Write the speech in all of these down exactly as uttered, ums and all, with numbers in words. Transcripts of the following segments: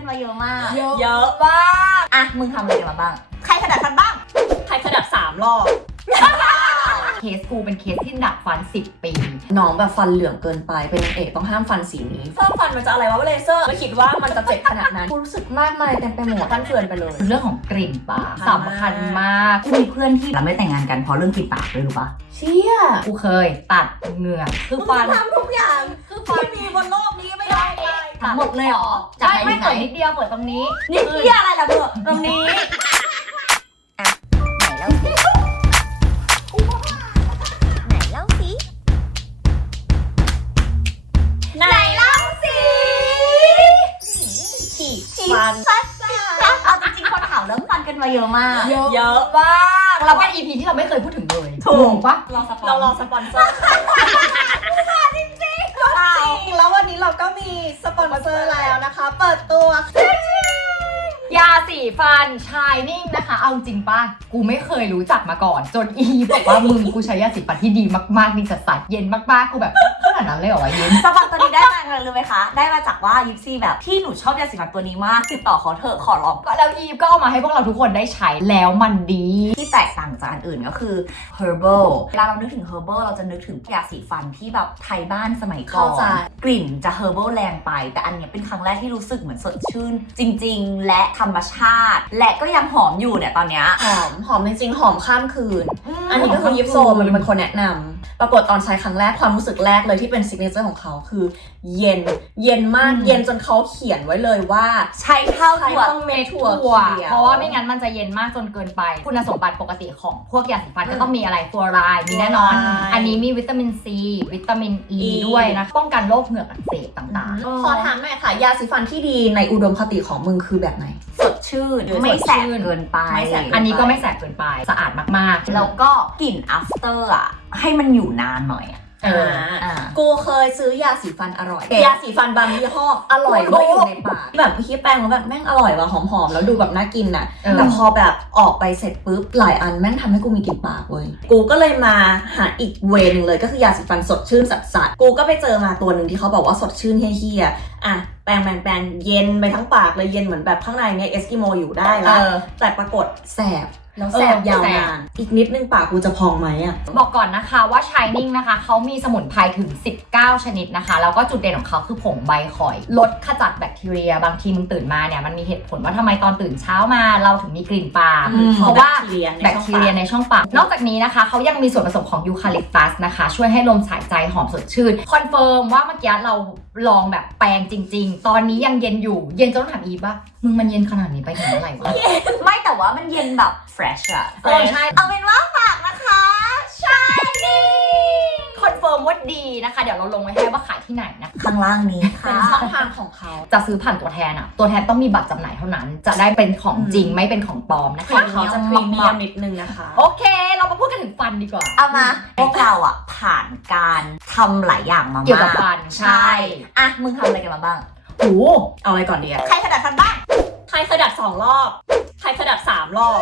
มาเยอะมากเยอะมากอ่ะมึงทำอะไรมาบ้างใครขนาดฟันบ้างใครขนาดสามรอบเคสกูเป็นเคสที่ดัดฟันสิบปีน้องแบบฟันเหลืองเกินไปเป็นนางเอกต้องห้ามฟันสีนี้เฟิร์มฟันมันจะอะไรวะเลเซอร์ไม่คิดว่ามันจะเจ็บขนาดนั้นกูรู้สึกมากมายเต็มไปหมดฟันเฟือนไปเลยเรื่องของกลิ่นปากสำสำคัคัญญมามาก กกูมีเพื่อนที่เราไม่แต่งงานกันเพราะเรื่องกลิ่นปากเลยรู้ปะเชี่ยกูเคยตัดเหงือกคือฟันทำทุกอย่างคือฟันมีบนโลกนี้ไม่ได้เลยทั้งหมดเลยเหรอจากใช่ไหนไม่ถึงไหเปิดนนิดเดียวเปิดตรงนี้นี่เที่ยอะไรล่ะเบอร์ตรงนี้ไหนเล่าสิไหนเล่าสิฉีกฟันเอาจริงๆคนถามเรื่องฟันกันมาเยอะมากเยอะมากเราเป็น อี พี ที่เราไม่เคยพูดถึงเลยถูกงงปะเรารอสปอนเซอร์จริงจริงจริงแล้ววันนี้เราก็มีสปอนเซอร์แล้วนะคะ เปิดตัวยาสีฟันชายนิ่งนะคะ เอาจริงป่ะ กูไม่เคยรู้จักมาก่อน จนอีบอกว่ามึงกูใช้ยาสีฟันที่ดีมากๆดีสัสๆเย็นมากๆกูแบบขนาดนั้นเลยเหรอวะเย็นสปอนตัวนี้ได้มาไงรู้ไหมคะ ได้มาจากว่ายิปซีแบบพี่หนูชอบยาสีฟันตัวนี้มากติดต่อเขาเถอะขอร้องก็แล้วอีฟก็เอามาให้พวกเราทุกคนได้ใช้แล้วมันดีที่แตกต่างจากอันอื่นก็คือ herbal เวลาเรานึกถึง herbal เราจะนึกถึงยาสีฟันที่แบบไทยบ้านสมัยก่อเข้าน ใจกลิ่นจะ herbal แรงไป แต่อันเนี้ยเป็นครั้งแรกที่รู้สึกเหมือนสดชื่น จริงๆ และธรรมชาติ และก็ยังหอมอยู่เนี่ยตอนเนี้ยหอมหอมจริงๆหอมข้ามคืนมอันนี้ก็คือยิปโซมันเป็นคนแนะนำปรากฏตอนใช้ครั้งแรกความรู้สึกแรกเลยที่เป็นซิกเนเจอร์ของเขาคือ เย็น เย็นมากเย็นจนเขาเขียนไว้เลยว่าใช้เท่าใช้ถั่วต้องเมถั่วถั่วเขียวเพราะว่าไม่งั้นมันจะเย็นมากจนเกินไป คุณสมบัติปกติของพวกยาสีฟันก็ต้องมีอะไรฟลูออไรด์มีแน่นอนฟลูออไรด์อันนี้มีวิตามินซีวิตามินอ e ี E ด้วยนะ ป้องกันโรคเหงือกอักเสบต่างขอถามหน่อยค่ะ ยาสีฟันที่ดีในอุดมคติของมึงคือแบบไหนสดชื่น ไม่แสบเกินไปไม่แสบๆ อันนี้ก็ไม่แสบเกินไปสะอาดมากๆแล้วก็กลิ่น after อ่ะ ให้มันอยู่นานหน่อยอะเอออ่ากูเคยซื้อยาสีฟันอร่อยเอ๊ะยาสีฟันบางยี่ห้ออร่อยด้วยอยู่ในปากแบบพี่แป้งแล้วแบบแม่งอร่อยว่ะหอมๆแล้วดูแบบน่ากินน่ะเออแต่พอแบบออกไปเสร็จปุ๊บหลายอันแม่งทำให้กูมีกลิ่นปากเว้ยกูก็เลยมาหาอีกเวนึงเลยก็คือยาสีฟันสดชื่นสัสสัสกูก็ไปเจอมาตัวหนึ่งที่เขาบอกว่าสดชื่นเฮี้ยๆอ่ะแปรงแปรงแปรงเย็นไปทั้งปากเลยเย็นเหมือนแบบข้างในเนี่ยเอสกิโมอยู่ได้เอแล้วอแต่ปรากฏแสบแล้วแสบเออยาวแสบนานอีกนิดนึงปากกูจะพองไหมอ่ะบอกก่อนนะคะว่า Shining นะคะเขามีสมุนไพรถึงสิบเก้าชนิดนะคะแล้วก็จุดเด่นของเขาคือผงใบข่อย ลดขจัดแบคทีเรียบางทีมึงตื่นมาเนี่ยมันมีเหตุผลว่าทำไมตอนตื่นเช้ามาเราถึงมีกลิ่นปากอืมเพราะว่าแบคทีเรียในแบคช่องทีเรียปากในช่องปากนอกจากนี้นะคะเขายังมีส่วนผสมของยูคาลิปตัสนะคะช่วยให้ลมสายใจหอมสดชื่นคอนเฟิร์มว่าเมื่อกี้เราลองแบบแปรงจริง ๆ ตอนนี้ยังเย็นอยู่เย็นจนต้องถามอีป่ะมึงมันเย็นขนาดนี้ไปถึงเมื่อไหร่วะไม่แต่ว่ามันเย็นแบบ fresh อะเออใช่เอาเป็นว่าฝากนะคะ Shining คอนเฟิร์มว่าดีนะคะเดี๋ยวเราลงไว้ให้ว่าขายที่ไหนนะข้างล่างนี้เป็ค่ะนช่องทางของเขาจะซื้อผ่านตัวแทนอะตัวแทนต้องมีบัตรจำหน่ายเท่านั้น จะได้เป็นของจริงไม่เป็นของปลอมนะขคะองเขาจะพรีเมียมนิดนึงนะคะโอเค เรามาพูดกันถึงฟันดีกว่าเอามาพวกเราอะผ่านการทำหลายอย่างมามากเกี่ยวกับฟันใช่ใช่อะมึงทำอะไรกันมาบ้างโอ้เอาอะไรก่อนดีอะใครขนาดฟันบ้างใครขนาดสองรอบ ใครขนาดสามรอบ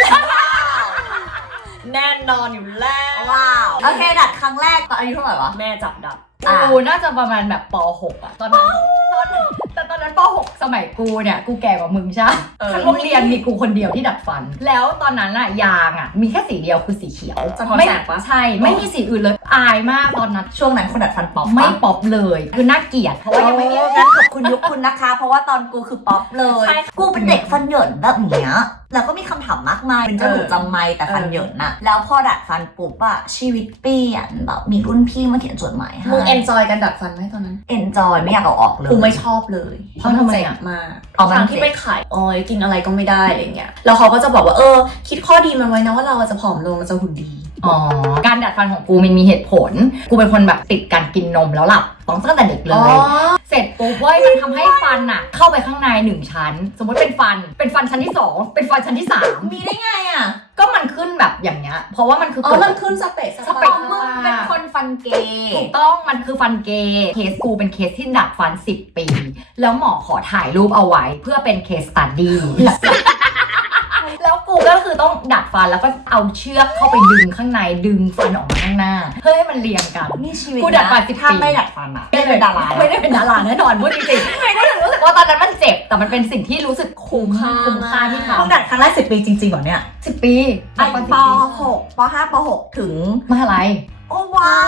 แน่นอนอยู่แล้วว้าวโอเคดัดครั้งแรกตอนอายุเท่าไหร่วะแม่จับดับอ่ะกูน่าจะประมาณแบบป หกอะตอนนั้นตอนแต่ตอนนั้นป หก สมัยกูเนี่ยกูแก่กว่ามึงใช่ไหมเออทั้งโรงเรียนมีกูคนเดียวที่ดัดฟัน แล้วตอนนั้นอะยางอะมีแค่สีเดียวคือสีเขียวจะพอไม่แสบปะใช่ไม่มีสีอื่นเลยอายมากตอนนั้นช่วงนั้นคนดัดฟันป๊อปไม่ปะป๊อปเลยคือน่าเกลียดเพราะว่ายังไม่มีงั้นขอบคุณยุคคุณนะคะ เพราะว่าตอนกูคือป๊อปเลยใช่กูเป็นเด็กฟันเหยินแบบเนี้ยแล้วก็มีคำถามมากมาย เป็นเจ้าหนูจำไม่แต่ฟันเหยินน่ะ แล้วพอดัดฟันปุ๊บอะชีวิตเปลี่ยนแบบมีรุ่นพี่มาเขียนจดหมายให้มึงเอนจอยกันดัดฟันไหมตอนนั้นเอนจอยไม่อยากเอาออกเลยกูไม่ชอบเลยเพราะทำไมอะเจ็บมากเอามันครั้งที่ไปขายออยกินอะไรก็ไม่ได้อะไรเงี้ยแล้วเขาก็จะบอกว่าเออคิดข้อดีมันไว้นะว่าเราจะผอมลงเราจะหุ่นดีอ๋อ การดัดฟันของกูมันมีเหตุผล กูเป็นคนแบบติดการกินนมแล้วหลับต้องตั้งแต่เด็กเลย เสร็จปุ๊บเว้ยมันทำให้ฟันอะเข้าไปข้างในหนึ่งชั้น สมมติเป็นฟัน เป็นฟันชั้นที่สองเป็นฟันชั้นที่สามมีได้ไงอะก็มันขึ้นแบบอย่างเงี้ย เพราะว่ามันคืออ๋เกิอดมันขึ้นสเปซสเปซมึงเป็นคนฟันเกย์ถูกต้องมันคือฟันเกย์เคสกูเป็นเคสที่ดัดฟันสิบปี แล้วหมอขอถ่ายรูปเอาไว้เพื่อเป็นเคสตัดดี้ แล้วกูกูก็คือต้องดัดฟันแล้วก็เอาเชือกเข้าไปดึงข้างในดึงฟันออกมาข้างหน้าเพื่อให้มันเรียงกันนี่ชีวิตกูดัดฟันสิบถ้าปีไม่ดัดฟันอะไม่ได้เป็นดาราไม่ได้เป็นดาราแน่นอนพูดจริงๆไม่ได้รู้สึกว่าตอนนั้นมันเจ็บแต่มันเป็นสิ่งที่รู้สึกคุ้มค่าคุ้มค่าที่ทต้องดัดครั้งแรกสิบปีจริงๆเหรอเนี่ยำสิบปีไอ้ดัดฟันปสิบปีหกปห้าปหกถึงมหาลัยโอ้ว้าว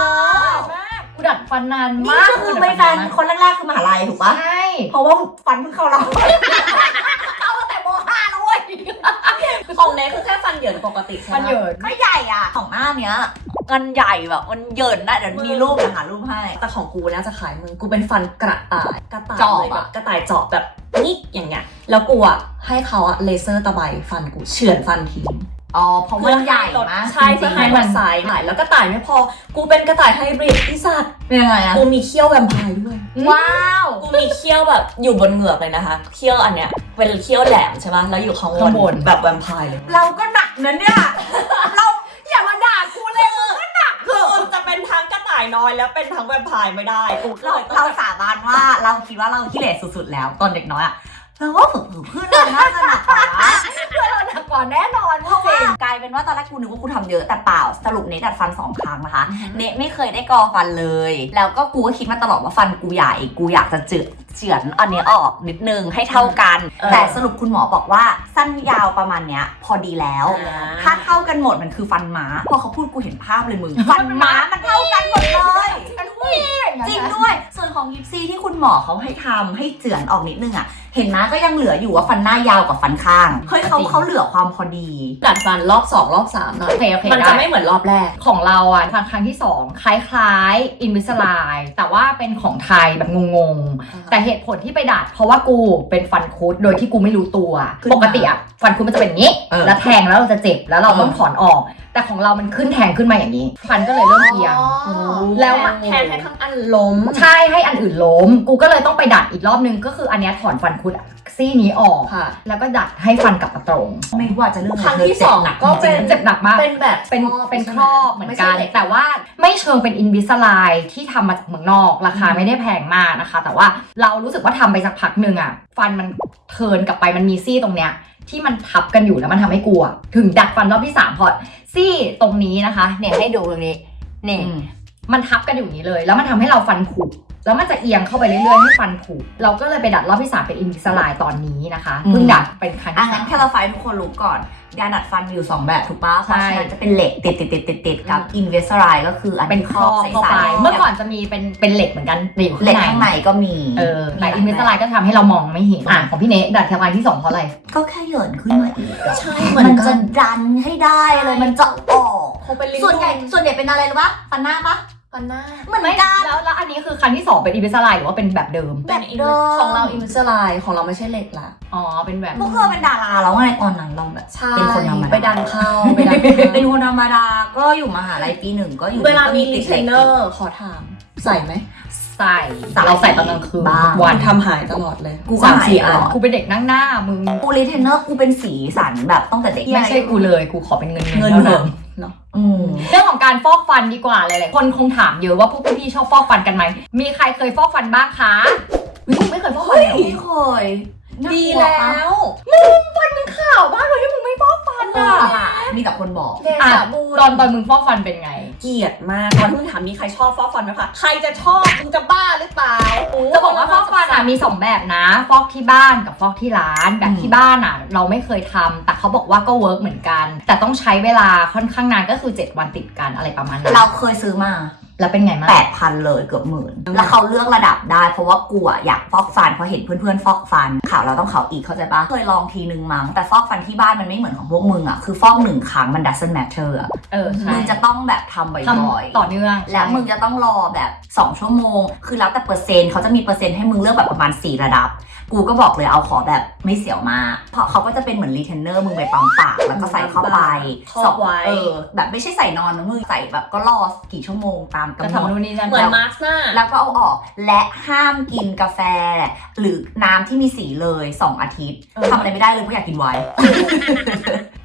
กูดัดฟันนานนี่มากก็คือเป็นแฟนคนแรกๆคือมหาลัยถูกปะใช่เพราะว่าฟันเพิ่งเข้าเรา เข้าตั้งแต่มห้าแล้วเว้ยของเนคือแค่ฟันเหยินปกติใช่ไหมมันเหยินก็ใหญ่อ่ะของหน้าเนี้ยมันใหญ่แบบมันเหยินนะเดี๋ยวมีรูปเดี๋ยวหารูปให้แต่ของกูน่าจะขายมึงกูเป็นฟันกระต่ายกระต่ายเจาะเลยแบอะบกระต่ายเจาะแบบนิดอย่างเงี้ยแล้วกูอะให้เขาอะเลเซอร์ตะไบฟันกูเฉือนฟันทิ้งอ๋อเพราะมันใหญ่มากใช่เพื่อให้มันใสใหม่แล้วกระต่ายไม่พอกูเป็นกระต่ายไฮบริดที่สัตว์เป็นยังไงอะกูมีเขี้ยวแวมไพร์ด้วยว้าวกูมีเขี้ยวแบบอยู่บนเหงือกเลยนะคะเขี้ยวอันเนี้ยเป็นเขี้ยวแหลมใช่ไหมแล้วอยู่ข้างบข้างบนนแบบแวมไพร์เลยเราก็หนักนะเนี่ยเราอย่ามาด่ากูเลยมึงก็หนักคือจะเป็นทั้งกระต่ายน้อยแล้วเป็นทั้งแวมไพร์ไม่ได้กูก็เราเลยต้องเราสาบานว่าเราคิดว่าเราขี้เหร่สุดๆแล้วตอนเด็กน้อยอะเราว่าฝึกๆเพื่อนเราน่าจะหนักกว่านะเพื่อนเราหนักกว่าแน่นอนเพราะว่ากลายเป็นว่าตอนแรกกูนึกว่ากูทำเยอะแต่เปล่าสรุปเนทดัดฟันสองครั้งนะคะ เนทไม่เคยได้กอฟันเลย แล้วก็กูก็คิดมาตลอดว่าฟันกูใหญ่กูอยากจะเจือเฉือนอันเนี้ยออกนิดนึงให้เท่ากัน แต่สรุปคุณหมอบอกว่าสั้นยาวประมาณเนี้ยพอดีแล้ว ถ้าเท่ากันหมดมันคือฟันม้าพอเขาพูดกูเห็นภาพเลยมึง ฟันม้ามันเท่ากันหมดเลย จริงด้วย ส่วนของยิปซีที่คุณหมอเขาให้ทำให้เจือนออกนิดนึงอ่ะ เห็นไหมก็ยังเหลืออยู่ว่าฟันหน้ายาวกว่าฟันข้าง เฮ้ยเขาเขาเหลือความพอดีดัดฟันรอบสองรอบสามหน่อยโอเคโอเคมันจะไม่เหมือนรอบแรกของเราอ่ะฟันครั้งที่สองคล้ายๆ Invisalign แต่ว่าเป็นของไทยแบบงงๆ แต่เหตุผลที่ไปดัดเพราะว่ากูเป็นฟันคุดโดยที่กูไม่รู้ตัวขึ้นมาปกติอ่ะฟันคุดมันจะเป็นอย่างนี้เออแล้วแทงแล้วเราจะเจ็บแล้วเราเออต้องถอนออก แต่ของเรามันขึ้นแทงขึ้นมาอย่างนี้ ฟันก็เลยเริ่มเอียง แล้วมันแทนให้ข้างอันล้มใช่ให้อันอื่นล้ม กูก็เลยต้องไปดัดอีกรอบนึงก็คืออันเนี้ยถอนฟันคุดซี่นี้ออกค่ะแล้วก็ดัดให้ฟันกลับมาตรงไม่ว่าจะเรื่องครั้งที่สองหนักก็เป็นเจ็บหนักมากเป็นแบบเป็นครอบเป็นใช่คไหมรอบเหมือนไม่กัใช่นเหล็กแต่ว่าไม่เชิงเป็นอินวิสไลที่ทำมาจากเมืองนอก ราคาไม่ได้แพงมากนะคะ แต่ว่าเรารู้สึกว่าทำไปสักพักหนึ่งอ่ะ ฟันมันเทิร์นกลับไปมันมีซี่ตรงเนี้ยที่มันทับกันอยู่แล้วมันทำให้กลัว ถึงดัดฟันรอบที่สามพอซี่ตรงนี้นะคะ เนี่ยให้ดูตรงนี้เนี่ยอืมมันทับกันอยู่อย่างนี้เลย แล้วมันทำให้เราฟันผุแล้วมันจะเอียงเข้าไปเรื่อยๆให้ฟันผุเราก็เลยไปดัดรอบที่สามเป็นอินวิสไลตอนนี้นะคะเพิ่งดัดเป็นครั้งอ่ะที่งั้สาน มแค่เราไฟทุกคนรู้ก่อนยาดัดฟันมีอยู่สองแบบถูกปะเพราะฉะนั้นจะเป็นเหล็กติดติดติดติดติดกับอินเวสไลก็คืออันเป็นที่ครอบใสเข้าไปๆเมื่อก่อนจะมีเป็นเป็นเหล็กเหมือนกันอยู่เหล็กข้าข้าง งในในก็มีเออแต่มีอินเวสไลก็ทำให้เรามองไม่เห็นอ่ะของพี่เนทดัดครั้งที่สองเพราะอะไรก็แค่เหยินขึ้นมาอีกอะใช่เหมือนมันกัจะนดันให้ได้เลยมันจะออกคงเป็นลิ้นส่วนใหญ่ส่วนใหญ่เป็นอะไรรู้ปะฟันหน้าปะฟันหน้าเหมือนไม่กันแล้วแล้วอันนี้คือครั้งที่สองเป็นอินเวสไลหรือว่าเป็นแบบเดิมแบบเดิมของเราอินวิสไลของเราไม่ใช่เหล็กละอ๋อเป็นแบบพวกเธอเป็นดาราแล้วไงตอนนั้นเราแบบใช่เป็นคนธรรมดาไปดันเข้าไปดันเข้าเป็นคนธรรมดาก็อยู่มหาลัยปีหนึ่งก็อยู่เวลามีก็รีติดเทนเนอร์ขอถาม ใส่ไหมใส่เราใส่ตอนกลางคืนบ้าวัวัน นทำหายตลอดเลยกูก็สามหายสี่ตอัลนอดกูเป็นเด็กนั่งหน้ามึงกูรีเทนเนอร์กูเป็นสีสันแบบตั้งแต่เด็กไม่ใช่กูเลยกูขอเป็นเงินเงินเท่าเงินั้น นเนาะอืมเรื่องของการฟอกฟันดีกว่าหลายๆคนคงถามเยอะว่าพวกพี่ๆชอบฟอกฟันกันไหมมีใครเคยฟอกฟันบ้างคะมึงไม่เคยฟอกฟันเหรอไม่เคยดีแล้วข่าวมากเลยที่มึงไม่ฟอกฟันอ่อ่ะะมีแต่คนบอกเดอ่ะชะบูตอนตอนมึงฟอกฟันเป็นไงเกลียดมากตอนที่มึงถามมีใครชอบฟอกฟันไหมคะใครจะชอบมึงจะบ้าหรือเปล่าจะบอกว่าฟอกฟันอ่ะมีสองแบบนะ ฟอกที่บ้านกับฟอกที่ร้านแบบที่บ้านอ่ะ เราไม่เคยทำแต่เขาบอกว่าก็เวิร์กเหมือนกัน แต่ต้องใช้เวลาค่อนข้างนานก็คือเจ็ดวันติดกันอะไรประมาณนั้นเราเคยซื้อมาแล้วเป็นไงบ้างแปดพันเลยเกือบหมื่นแล้วเขาเลือกระดับได้เพราะว่ากูอะอยากฟอกฟันเพราะเห็นเพื่อนๆฟอกฟันข่าวเราต้องข่าวอีกเข้าใจปะเคยลองทีนึงมั้งแต่ฟอกฟันที่บ้านมันไม่เหมือนของพวกมึงอะคือฟอกหนึ่งครั้งมัน doesn't matter อะเออใช่มึงจะต้องแบบทำบ่ทอยำต่อเนื่องๆแล้วมึงจะต้องรอแบบสองชั่วโมงคือแล้วแต่เปอร์เซ็นต์เขาจะมีเปอร์เซ็นต์ให้มึงเลือกแบบประมาณสี่ระดับกูก็บอกเลยเอาขอแบบไม่เสียวมากเพราะเขาก็จะเป็นเหมือนรีเทนเนอร์มึงไปปั๊มปากแล้วก็ใส่เข้าไปครอบไว้เออแบบไม่ใช่ใส่นอนนะมึงใส่แบบก็รอกี่ชั่วโมงตามก็กำหนทำดนู่นนี่นั่นเหมือนมาร์คหน้าแล้วก็เอาออกและห้ามกินกาแฟ หรือน้ำที่มีสีเลยสองอาทิตย์เออทำอะไรไม่ได้เลยเพราะอยากกินไวน์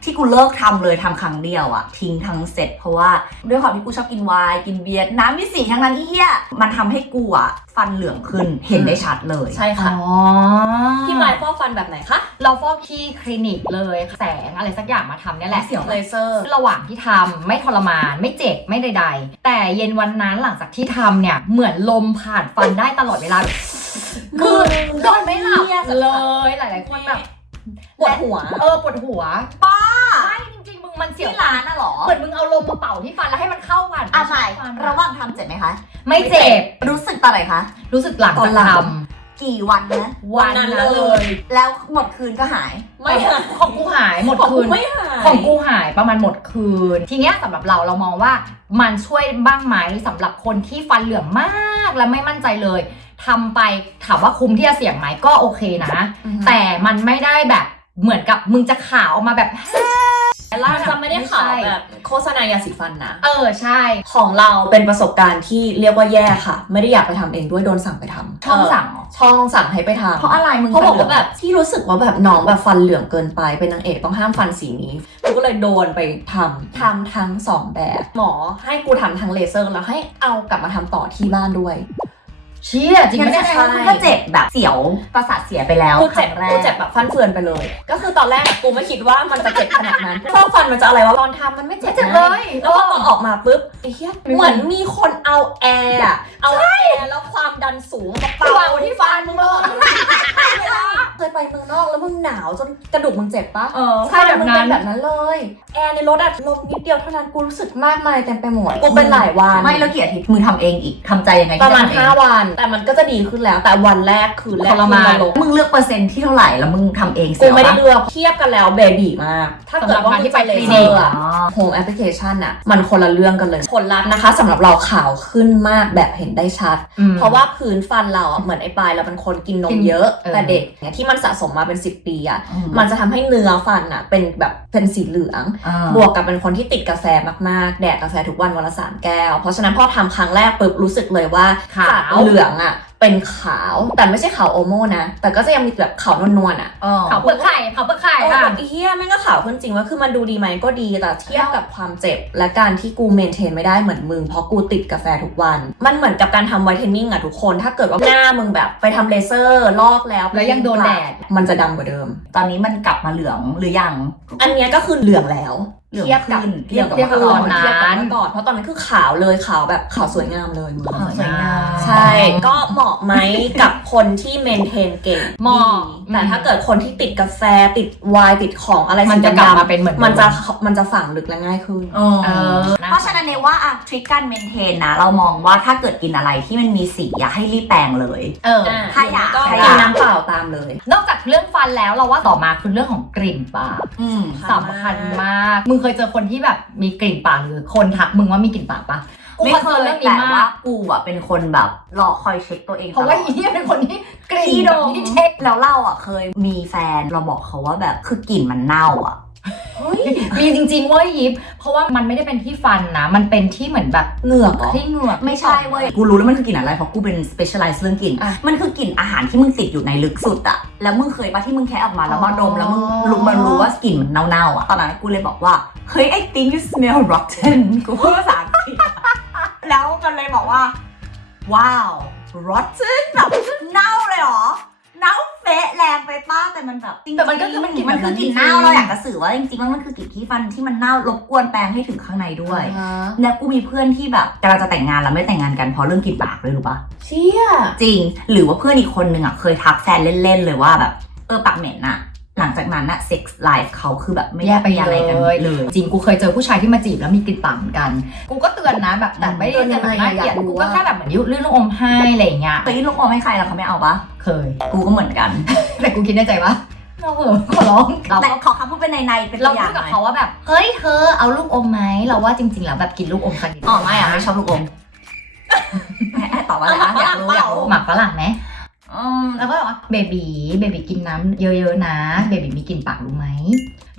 ที่กูเลิกทำเลยทำครั้งเดียวอะทิ้งทั้งเซ็ตเพราะว่าด้วยความที่กูชอบกินไวน์กินเบียร์น้ำมีสีทั้งนั้นอีเหี้ยมันทำให้กูอะฟันเหลืองขึ้นเห็นได้ชัดเลยใช่อ๋ค่ะอพี่ไม้ฟอกฟันแบบไหนคะเราฟอกที่คลินิกเลยแสงอะไรสักอย่างมาทำเนี่ยแหละเสียวเลเซอร์ระหว่างที่ทำไม่ทรมานไม่เจ็บไม่ใดๆแต่เย็นวันนั้นหลังจากที่ทำเนี่ยเหมือนลมผ่านฟันได้ตลอดเวลาคือนอนไม่หลับเลยหลายๆคนแบบปวดหัวเออปวดหัวป้าใช่จริงๆมึงมันเสียวที่ร้านน่ะเหรอเหมือนมึงเอาลมมาเป่าที่ฟันแล้วให้มันเข้ากันอ่ะใหม่ฟันระหว่างทำเจ็บไหมคะไม่เจ็บรู้สึกตอนไหนคะรู้สึกหลังตอจาน กหลังทกี่วันนะำวันนั้นเลยแล้วหมดคืนก็หายไม่หายของกูหายหมดของคืกูนไม่หายของกูหายประมาณหมดคืน ทีเนี้ยสำหรับเราเรามองว่ามันช่วยบ้างไหมสำหรับคนที่ฟันเหลืองมากและไม่มั่นใจเลยทำไปถามว่าคุ้มที่จะเสี่ยงไหมก็โอเคนะ แต่มันไม่ได้แบบเหมือนกับมึงจะขาวออกมาแบบมันจะไม่ได้ขาวแบบโฆษณายาสีฟันนะเออใช่ของเราเป็นประสบการณ์ที่เรียกว่าแย่ค่ะ ไม่ได้อยากไปทำเองด้วยโดนสั่งไปทำช่องสั่งเหรอช่องสั่งให้ไปทำเพราะอะไรมึงเขาบอกฟันเหลืว่าแบบที่รู้สึกว่าแบบน้องแบบฟันเหลืองเกินไปเป็นนางเอกต้องห้ามฟันสีนี้กูก็เลยโดนไปทำทำทั้งสองแบบ หมอให้กูทำทั้งเลเซอร์แล้วให้เอากลับมาทำต่อที่บ้านด้วยเชี่ยจริงงั้ไหมนแสเนี่ยดงว่าคุณก็เจ็บแบบเสียวประสาทเสียไปแล้วกูคเจ็รั้บงแรกูกเจ็บแบบฟันเฟือนไปเลย ก็คือตอนแรกอะกูไม่คิดว่ามันจะเจ็บขนาดนั้นฟอกฟันมันจะอะไรวะตอนทำมันไม่เจ็บเจ็บนะเลยแล้วพอออกมาปุ๊บไอ้เหี้ยเหมือนมีคนเอาแอร์อะเอาแอร์แล้วความดันสูงมาเป่าที่ฟันมึงตลอดเวลาเคยไปเมืองนอกแล้วมึงหนาวจนกระดูกมึงเจ็บปะเออใช่แบบนั้นมึงเป็นแบบนั้นเลย แอร์ในรถอะลมนิดเดียวเท่านั้นกูรู้สึกมากมายเต็มไปหมดกูเป็นหลายวันไม่แล้วกี่อาทิตย์มึงทำเองอีกทำใจยังไงประมาณที่จทำเองห้าวัน แต่มันก็จะดีขึ้นแล้ว แต่วันแรกคือแรกทรมานคือนรกมึงเลือกเปอร์เซ็นต์ที่เท่าไหร่แล้วมึงทำเองเสีกูยวไม่ได้ปะเลือกเทียบกันแล้วเบบีมาก ถ้าเกิดว่าสำหรับการที่ไปเลคลิเซนิอก ร์อะอ๋อโฮมแอปพลิเคชันอะมันคนละเรื่องกันเลย ผลลัพธ์นะคะสำหรับเราขาวขึ้นมากแบบเห็นได้ชัดอืมเพราะว่าพื้นฟันเราอะเหมือนไอ้ปลายเราเป็นคนกินนกิมนเยอะเออแต่เด็กเนี่ยที่มันสะสมมาเป็นสิบปีอะอืมมันจะทำให้เนื้อฟันอะเป็นแบบเป็นสีเหลืองอ่าบวกกับเป็นคนที่ติดกาแฟมากๆ แดกกาแฟทุกวันวันละสามแก้ว เพราะฉะนั้นพอทำครั้งแรกปุ๊บรู้สึกเลยว่าขาวจากเหลืองอะเป็นขาวแต่ไม่ใช่ขาวโอโม่นะ แต่ก็จะยังมีแบบขาวนวลๆอะเออเขาเปลือกไข่เขาเปลือกไข่เออค่ะแบบไอ้เฮียแม่งก็ขาวขึ้นจริงว่าคือมันดูดีไหมก็ดีแต่เทียบกับความเจ็บ และการที่กูเมนเทนไม่ได้เหมือนมึงเพราะกูติดกาแฟทุกวัน มันเหมือนกับการทำไวท์เทนนิ่งอะทุกคนถ้าเกิดว่าหน้ามึงแบบไปทำเลเซอร์ลอกแล้วแล้วยังโดนแดดมันจะดำกว่าเดิมตอนนี้มันกลับมาเหลืองหรือยังอันเนี้ยก็คือเหลืองแล้วเหลืองเทียบกับขึ้นเทียบกับเทียบกับเมื่อตอนนั้นเทียบกับเมื่อก่อนเพราะตอนนั้นคือขาวเลยขาวแบบขาวสวยงามเลยมึงสวยงามใช่ ก็เหมาะไหมกับคนที่เมนเทนเก่งเหมาะดีแต่ถ้าเกิดคนที่ติดกาแฟติดไวน์ติดของอะไรมันสีจะกลับดำๆมาเป็นเหมือนเดิมมันจะมันจะฝังลึกและง่ายขึ้นเอเออเพราะฉะนั้นเนว่าอะทริคการเมนเทนนะ เรามองว่าถ้าเกิดกินอะไรที่มันมีสีอยากให้รีบแปรงเลยเออถ้าอยากก็ถ้าอกิยาน กน้ำเปล่าตามเลยนอกจากเรื่องฟันแล้วเราว่าต่อมาคือเรื่องของกลิ่นปากอืมสำคัญมาก มึงเคยเจอคนที่แบบมีกลิ่นปากหรือคนทักมึงว่ามีกลิ่นปากปะกูไม่เคเคยยเรื่องแต่นี้มาว่าก กูอะเป็นคนแบบรอคอยเช็คตัวเองเพราะว่าตลอดอีเนี่ยเป็นคนที่กลิ่นที่แบโดบมที่เช็คแล้วเราอ่ะเคยมีแฟนเราบอกเขาว่าแบบคือกลิ่นมันเน่าอ่ะมีจริงๆเว้ยยิปเพราะว่ามันไม่ได้เป็นที่ฟันนะ มันเป็นที่เหมือนแบบเหงือกเหรอที่เหงือกไม่ใช่เว้ย กูรู้แล้วมันคือกลิ่นอะไรเพราะกูเป็น specialize เรื่องกลิ่นอ่ะมันคือกลิ่นอาหารที่มึงติดอยู่ในลึกสุดอะแล้วมึงเคยปะที่มึงแคะออกมาแล้วมาดมแล้วมึงรู้มันรู้ว่ากลิ่นมันเน่าๆอะตอนนั้นกูเลยบอกว่าเฮ้ย I think you smell rotten กูพูดภาษาอังกฤษแล้วมันเลยบอกว่าว้าว rotten แบบเน่าเลยเหรอเน่าเฟะแรงไปป้าแต่มันแบบจริงๆแต่มันก็คือมันกลิ่นมันคือกลิ่นเน่าเราอยากจะสื่อว่าจริงๆว่ามันคือกลิ่นที่ฟันที่มันเน่ารบกวนแปรงให้ถึงข้างในด้วยอ่าแล้วกูมีเพื่อนที่แบบกำลังจะแต่งงานแล้วไม่แต่งงานกันเพราะเรื่องกลิ่นปากเลยรู้ปะเชี่ยจริง หรือว่าเพื่อนอีกคนนึงอ่ะเคยทักแฟนเล่นๆเลยว่าแบบเออปากเหม็นอะหลังจากนั้นอะเซ็กส์ไลฟ์เขาคือแบบไม่แย่ได้ไปไปอะไรกันเลยเลยจริงกูเคยเจอผู้ชายที่มาจีบแล้วมีกลิ่นปากเหมือนกัน กูก็เตือนนะแบบแต่ไม่ได้เตือนยัแต่งไงน่าอะเกลียดอยากรู้กูก็ว่าแค่แบบเหมือนยื่นลูกอมให้อะไรอย่างเงี้ยเคยยื่นลูกอมให้ใครแล้วเขาไม่เอาปะเคยกูก็เหมือนกันแต่กูคิดในใจว่าเราเหอะขอร้องเราแต่ก็ขอคำพูดเป็นในๆเป็นตัเราวอย่าพูงดกับหน่อยเขาว่าแบบเฮ้ยเธอเอาลูกอมไหมเราว่าจริงๆแล้วแบบกินลูกอมสักนิดอ๋อไม่อะไม่ชอบลูกอมให้ให้ตอบว่าอะไรอะอยากรู้อยากรู้หมักฝรั่งไหมอืมแล้วก็บอกว่าเบบีเบบีกินน้ำเยอะๆนะเบบีมีกลิ่นปากรู้ไหม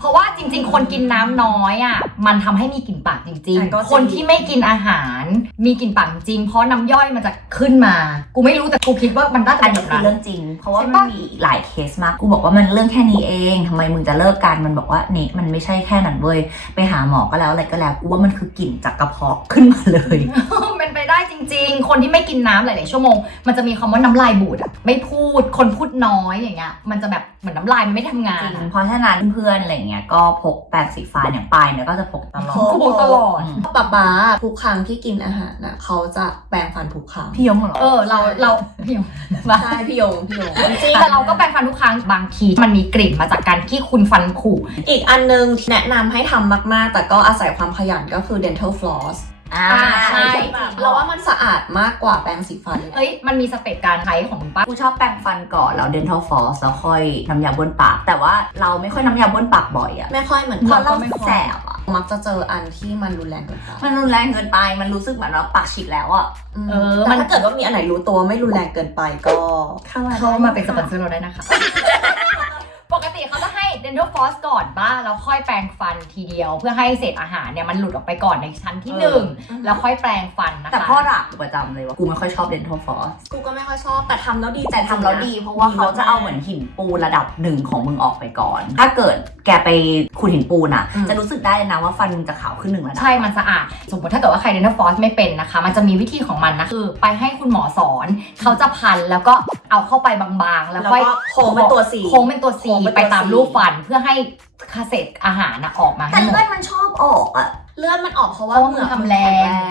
เพราะว่าจริงๆ คนกินน้ำน้อยอ่ะมันทำให้มีกลิ่นปากจริงอ่ะก็จริงๆ คนที่ไม่กินอาหารมีกลิ่นปากจริงเพราะน้ำย่อยมันจะขึ้นมากูไม่รู้แต่กูคิดว่ามันน่าจะอันเป็นนี้แบบคือนั้นเรื่องจริง เพราะว่าใช่มันปะมีอีกหลายเคสมาก กูบอกว่ามันเรื่องแค่นี้เองทำไมมึงจะเลิกกัน มันบอกว่าเนี่ยมันไม่ใช่แค่นั้นเว้ย ไปหาหมอก็แล้วอะไรก็แล้ว กูว่ามันคือกลิ่นจากกระเพาะขึ้นมาเลยเป็นไปได้จริงๆ คนที่ไม่กินน้ำหลายๆชั่วโมงมันจะมีคำว่าน้ำลายบูดอ่ะไม่พูดคนพูดน้อยอย่างเงี้ยมันจะแบบเหมือนน้ำลายมันไม่ทำงานจริง เพราะฉะนั้นเพื่อนอะไรเงี้ยก็พกแปรงสีฟันอย่างปลายเนี่ยก็จะพกตลอดกูบอกตลอดป๊าป๊าทุกครั้งที่กินอาหารน่ะเขาจะแปรงฟันทุกครั้งพี่ยงเหรอเออเราเราพี่ยงใช่พี่ยงพี่ยงจริงแต่เราก็แปรงฟันทุกครั้งบางทีมันมีกลิ่นมาจากการที่คุณฟันผุอีกอันนึงแนะนำให้ทำมากๆ แต่ก็อาศัยความขยันก็คือ dental floss อ่าใช่เราว่ามันสะอาดมากกว่าแปรงสีฟันเลยเอ้ยมันมีสเต็ปการใช้ของมึงปะกูชอบแปรงฟันก่อนแล้ว dental floss แล้วค่อยน้ำยาบ้วนปาก แต่ว่าเราไม่ค่อยน้ำยาบ้วนปากบ่อยอะไม่ค่อยเหมือนเพกัราะนเราแสบอะมักจะเจออันที่มันรุนแรงเกินไปมันรุนแรงเกินไป มันรู้สึกเหมือนว่าปากฉีกแล้วอะมเออแต่มันถ้าเกิดว่ามีอันไหนรู้ตัวไม่รุนแรงเกินไปก็เข้ามาเข้ามาเป็นสปอนเซอร์เราได้นะคะ ปกติเขาจะให้ dental floss ก่อนบ้าแล้วค่อยแปรงฟันทีเดียว เพื่อให้เศษอาหารเนี่ยมันหลุดออกไปก่อนในชั้นที่หนึ่งแล้วค่อยแปรงฟันนะคะแต่พ่อด่ากูประจำเลยว่ากูไม่ค่อยชอบ dental floss กูก็ไม่ค่อยชอบแต่ทำแล้วดีแต่ทำแล้วดีเพราะว่าเขาจะเอาเหมือนหินปูนระดับหนึ่งของมึงออกไปก่อน ถ้าเกิดแกไปขูดหินปูนอะจะรู้สึกได้เลยนะว่าฟันมึงจะขาวขึ้นหนึ่งระดับใช่ มันสะอาด สมมติถ้าเกิดว่าใคร dental floss ไม่เป็นนะคะ มันจะมีวิธีของมันนะ คือไปให้คุณหมอสอน เขาจะพันแล้วก็เอาเข้าไปบางๆ แล้วแล้วค่อยก็โค้งเป็นตัวสีโค้งเป็นตัวสีโค้งเป็นตัวไปตาม C รูปฟันเพื่อให้เศษอาหารนะออกมาแต่ให้หมเลือดดมันชอบออกอะเลือดมันออกเพราะว่าเพราะว่าเหงือกมึงทำแรง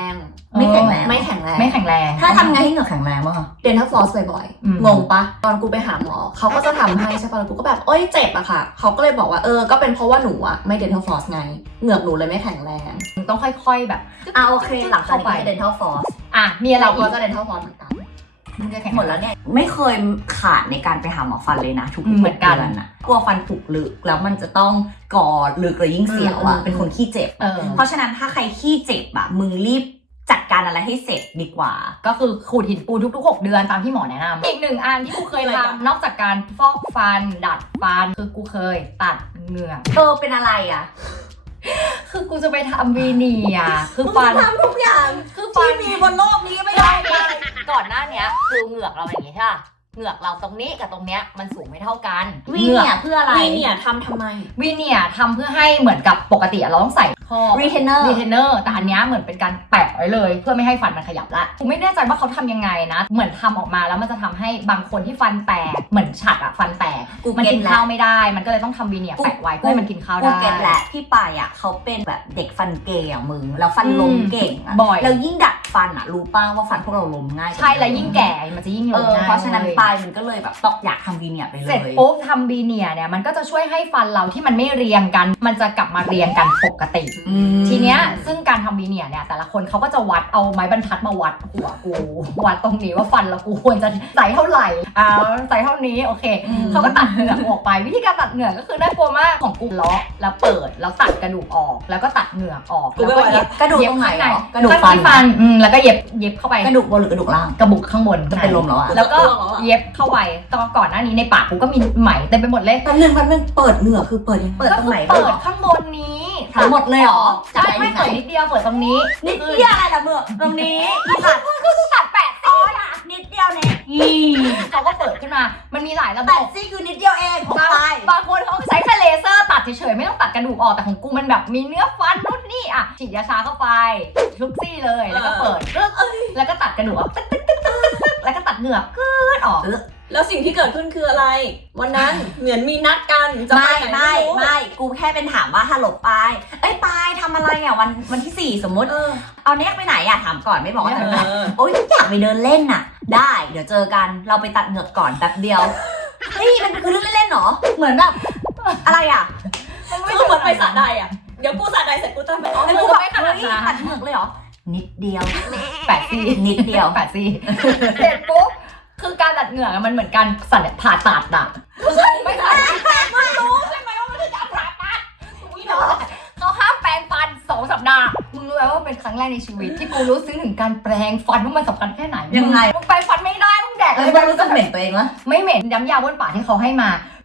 ไม่แข็งแรงไม่แข็งแรงไม่แข็งแรงถ้าทำไงให้เหงือกแข็งแรงบ้างอะ dental floss บ่อยอืมๆงงปะตอนกูไปหาหมอเขาก็จะทำให้ใช่ปะแล้วกูก็แบบโอ๊ยเจ็บอะค่ะเขาก็เลยบอกว่าเออก็เป็นเพราะว่าหนูอะไม่ dental floss ไงเหงือกหนูเลยไม่แข็งแรงมึงต้องค่อยๆแบบอ่ะโอเค หลังจากเข้าไปนี้ก็จะ dental floss อ่ะ มีอะไรเราอีก็กจะ dental floss เหมือนกันมึงจะแข็งหมดแล้วเนี่ยไม่เคยขาดในการไปหาหมอฟันเลยนะ ทุกอืมเหมือนกันดือะกลัวฟันผุลึกแล้วมันจะต้องกอดลึกแล้วยิ่งเสียวอะอืมเป็นคนขี้เจ็บเออเพราะฉะนั้นถ้าใครขี้เจ็บอะมึงรีบจัดการอะไรให้เสร็จดีกว่าก็คือขูดหินปูนทุกๆ หก เดือนตามที่หมอแนะนำอีกหนึ่งอันที่กูเคยอะไรกันทำนอกจากการฟอกฟัน ดัดฟัน คือกูเคยตัดเหงือกเออเป็นอะไรอะคือกูจะไปทำวีเนียร์คือฟันทำทุกอย่างคือฟัที่นมีบนโลกนี้ไม่ได้ไม่ก่อนหน้าเนี้ยคือเหงือกเราอย่างงี้ใช่ป่ะเหงือกเราตรงนี้กับตรงเนี้ยมันสูงไม่เท่ากันวีเหงือเนี่กยเพื่ออะไรวีเนี่ยทำทำไมวีเนียร์ทำเพื่อให้เหมือนกับปกติอะเราต้องใส่ข้อ retainer รีเทนเนอร์แต่อันเนี้ยเหมือนเป็นการแปะไว้เลย เพื่อไม่ให้ฟันมันขยับละกูไม่แน่ใจว่าเขาทำยังไงนะ เหมือนทำออกมาแล้วมันจะทำให้บางคนที่ฟันแตกเหมือนฉัดอะฟันแตกกูมันเก็กิตนแล้วข้าวไม่ได้ มันก็เลยต้องทำวีเนียร์แปะไว้เพื่อให้มันกินข้าวกูได้เก็ตแหละพี่ปายอ่ะเขาเป็นแบบเด็กฟันเกย์อ่ะมึง แล้วฟันลมเก่งอ่ะบ่อยแล้วยิ่งดัดฟันอ่ะรู้ป้าว่าฟันพวกเราล้มง่ายกว่าใช่แล้วยิ่งแก่มันจะยิ่งลเอง อง่ายเพราะฉะนั้นว้ยปายมันก็เลยแบบตอกอยากทำวีเนียร์ไปเลเสร็จยปุ๊บทำวีเนียร์เนี่ยมันก็จะช่วยให้ฟันเราที่มันไม่เรียงกัน มันจะกลับมาเรียงกันปกติอืมทีเนี้ยซึ่งการทำวีเนียร์เนี่ยแต่ละคนเขาก็จะวัดเอาไม้บรรทัดมาวัดหัวกูวัดตรงนี้ว่าฟันเรากูควรจะใส่เท่าไหร่อ่าใส่เท่านี้โอเคอืมเขาก็ตัดเหงือกออกไปวิธีการตัดเหงือกก็คือน่ากลัวมากของกูเลาะแล้วเปิดแล้วตัดกระดูกออก แล้วก็ตัดเหงือกออกกูแล้วไม่ก็ไหวเย็บกระดูกเย็ตบรงไหนข้างเหในรอกระดูกข้างฟันที่ฟันอืมแล้วก็เย็บเย็บเข้าไปกระดูกบนหรือกระดูกล่างกระบุกข้างบนจะเป็นลมแล้วอ่ะแล้วก็จะอ้วกแล้วอะเย็บเข้าไปตอนก่อนหน้านี้ในปากกูก็มีไหมเต็มไปหมดเลยแป๊บนึงแป๊บนึงเปิดเหงือกคือเปิดยังไงเปิดตรงไหนก็คือบ้างเปิดข้างบนนี้ทั้งหมดเลยเหรอใช่ไม่เปิดนิดเดียวเปิดตรงนี้นิดเดียวอะไรล่ะเมื่อตรงนี้อีสัตว์ตัดแปดซี่อะนิดเดียวเนี่ยอีเขาก็เปิดขึ้นมา มันมีหลายระบแปดบซี่คือนิดเดียวเองของบางปายบางคนเขาใช้แค่เลเซอร์ตัดเฉยๆไม่ต้องตัดกระดูกออกแต่ของกูมันแบบมีเนื้อฟันนู่นนี่อ่ะฉีดยาชาเข้าไปทุกซี่เลยแล้วก็เปิดปึ๊บแล้วก็ตัดกระดูกออกตึ๊กตึ๊กตึ๊กตึ๊กตึ๊กแล้วก็ตัดเหงือกกึ๊ดออกแล้วสิ่งที่เกิดขึ้นคืออะไร วันนั้นเหมือนมีนัดกันจะไปไม่ไหนไม่รู้ไม่กูแค่เป็นถามว่าฮัลโหลปายเอ้ยปายทำอะไรอ่ะวันวันที่สี่สมมติเออเอาเน็กไปไหนอ่ะถามก่อนไม่บอกว่าจะไปไหนเออโอ๊ยอยากไปเดินเล่นน่ะ ได้เดี๋ยวเจอกันเราไปตัดเหงือกก่อนแป๊บเดียวเฮ้ยมันคือเรื่องเล่นๆเหรอเหมือนแบบอะไรอ่ะคือเหมือนไปสระใดอ่ะ เดี๋ยวกูสระใดเสร็จกูจะไปอ๋อแล้วมึกูงแบบไม่ขนาเฮ้ดยนั้นตัดเหงือกเลยเหรอนิดเดียวแปดซี่นิดเดียวแปดซี่เสร็จปุ๊บคือการตัดเหงือกอะมันเหมือนการสั่นผ่าตัดอะไม่เคยไม่รู้ใช่ไหมว่ามันคือการผ่าตัดอุ๊ยเนาะเขาห้ามแปรงฟันสองสัปดาห์มึงรู้ไหมว่าเป็นครั้งแรกในชีวิตที่กูรู้ซึ้งถึงการแปรงฟันว่ามันสำคัญแค่ไหนยังไงมึงแปรงฟันไม่ได้มึงแดกเอเลอย จะรู้สึกเหม็นตัวเองวะไม่เหม็นน้ำยาบ้วนปากที่เขาให้มา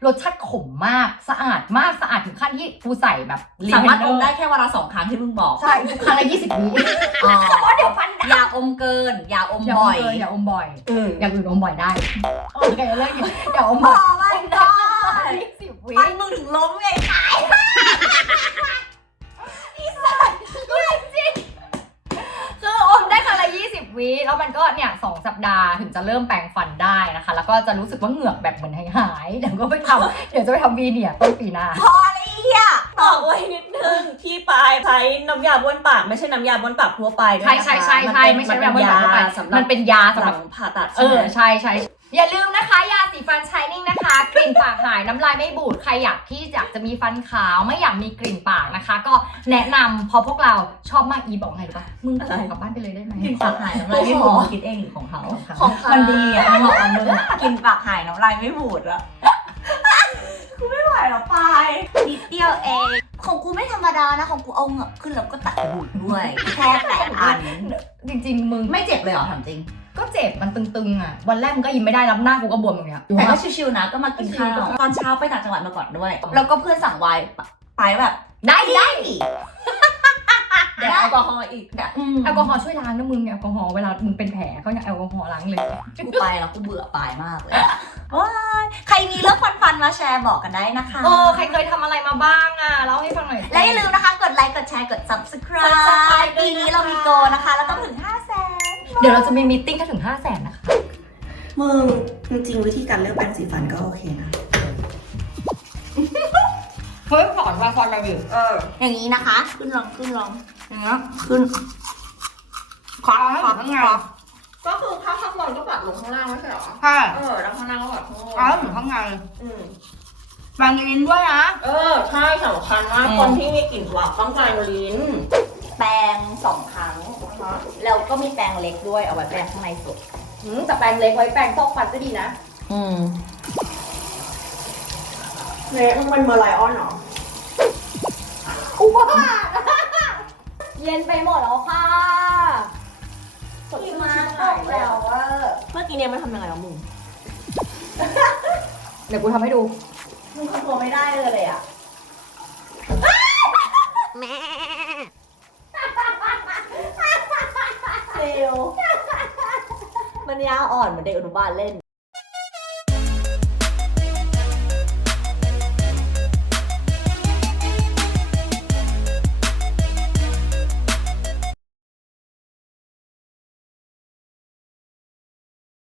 รสชาติขมมากสะอาดมากสะอาดถึงขั้นที่กูใส่แบบสามารถอมได้แค่วันละสองครั้งที่มึงบอกใช่ครั้งละยี่สิบวิอ๋อเพราะเดี๋ยวฟันอย่าอมเกิน อย่าอมอย่าอบ่มอยเกินอย่าอมบ่อยอืมอย่างอื่นอมบ่อยได้โอเคเลิกอย่าอมพบ่ออยไม่ได้ยี่สิบวิฟันมึงถึงล้มไงคืออมได้ครั้งละยี่สิบวิแล้วมันก็เนี่ยสองสัปดาห์ถึงจะเริ่มแปรงฟันได้นะคะ แล้วก็จะรู้สึกว่าเหงือกแบบเหมือนหายหายๆเดี๋ยวก็ไปทำ เดี๋ยวจะไปทำวีเนียร์ต้นปีหน้าพอเลยเฮียบอกไว้นิดนึงที่ปลายใช้น้ำยาบ้วนปากไม่ใช่น้ำยาบ้วนปากทั่วไปด้วยใช่นะคะใช่ใช่ใช่ไม่ใช่แบบว่าทั่วไปสำหรับมันเป็นยาสำหหลัรับงผ่าตัดเอใช่ไหอมใช่ใช่อย่าลืมนะคะยาสีฟันชายนิ่งนะคะ กลิ่นปากหายน้ำลายไม่บูดใครอยากที่อยากจะมีฟันขาวไม่อยากมีกลิ่นปากนะคะ ก็แนะนำเพราะพวกเราชอบมากอีบอกไงรู้ปะมึงก็ส่งกลับบ้านไปเลยได้ไหมกินปากหายน้ำลายไม่บูดคิดเองหรือของเขาของเขามันดีอ่ะมันเหมาะกับมึงอะกินปากหายน้ำลายไม่บูดอะกูไม่ไหวแล้วปายนิดเดียวเองของกูไม่ธรรมดานะของกูเอาเหงือกขึ้นแล้วก็ตัดบูดด้วย แค่แปดอันจริงๆมึงไม่เจ็บเลยเหรอถามจริงก็เจ็บมันตึงๆอ่ะวันแรกมันก็ยิ้มไม่ได้รับหน้ากูก็บวมอย่างเงี้ยแต่ก็ชิวๆนะก็มากินข้าวตอนเช้าไปต่างจังหวัดมาก่อนด้วย แล้วก็เพื่อนสั่งไวน์ไปแบบได้ดิได้ดิเดี๋ยวแอลกอฮอล์อีกอืมแอลกอฮอล์ช่วยล้างนะมึงแอลกอฮอล์เวลามึงเป็นแผลเขายังแอลกอฮอล์ล้างเลยกูไปแล้วกูเบื่อปายมากเลยอะว้ายใครมีเรื่องฟันๆมาแชร์บอกกันได้นะคะเออใครเคยทำอะไรมาบ้างอ่ะเล่าให้ฟังหน่อยสิและอย่าลืมนะคะ กดไลค์ กดแชร์ กด subscribe Subscribe ปีนี้เรามีโกนะคะ แล้วต้องถึงห้าแสนเดี๋ยวเราจะมีมีตติ้งถ้าถึงห้าแสนนะคะมึงจริงๆวิธีการเลือกแปรงสีฟันก็โอเคนะเฮ้ยสอนมาสอนมาอยู่เอออย่างนี้นะคะ ขึ้นลองขึ้นลองอย่างเงี้ยขึ้นขอให้ถึงข้างในก็คือถ้าข้างบนก็ปัดลงข้างล่างไม่ใช่เหรอใช่เออแล้วข้างล่างก็ปัดข้างบนเอาให้ถึงข้างในอืมบางลิ้นด้วยนะเออใช่สำคัญมากคนที่มีกลิ่นหวานต้องการลิ้นแปรงสองครั้งแล้วก็มีแปรงเล็กด้วยเอาไว้แปรงข้างในสุดอืมแต่แปรงเล็กไว้แปรงซอกฟันก็ดีนะอืมเนี่ยมันเป็นเมอร์ไลออนเหรอว้าเย็นไปหมดแล้วค่ะหิมะตกแล้วว่าเมื่อกี้เนี่ยมันทำยังไงวะมึงเดี๋ยวกูทำให้ดูมึงคอนโทรลไม่ได้เลยเลยอ่ะเซลมันยาอ่อนเหมือนเด็กอนุบาลเล่น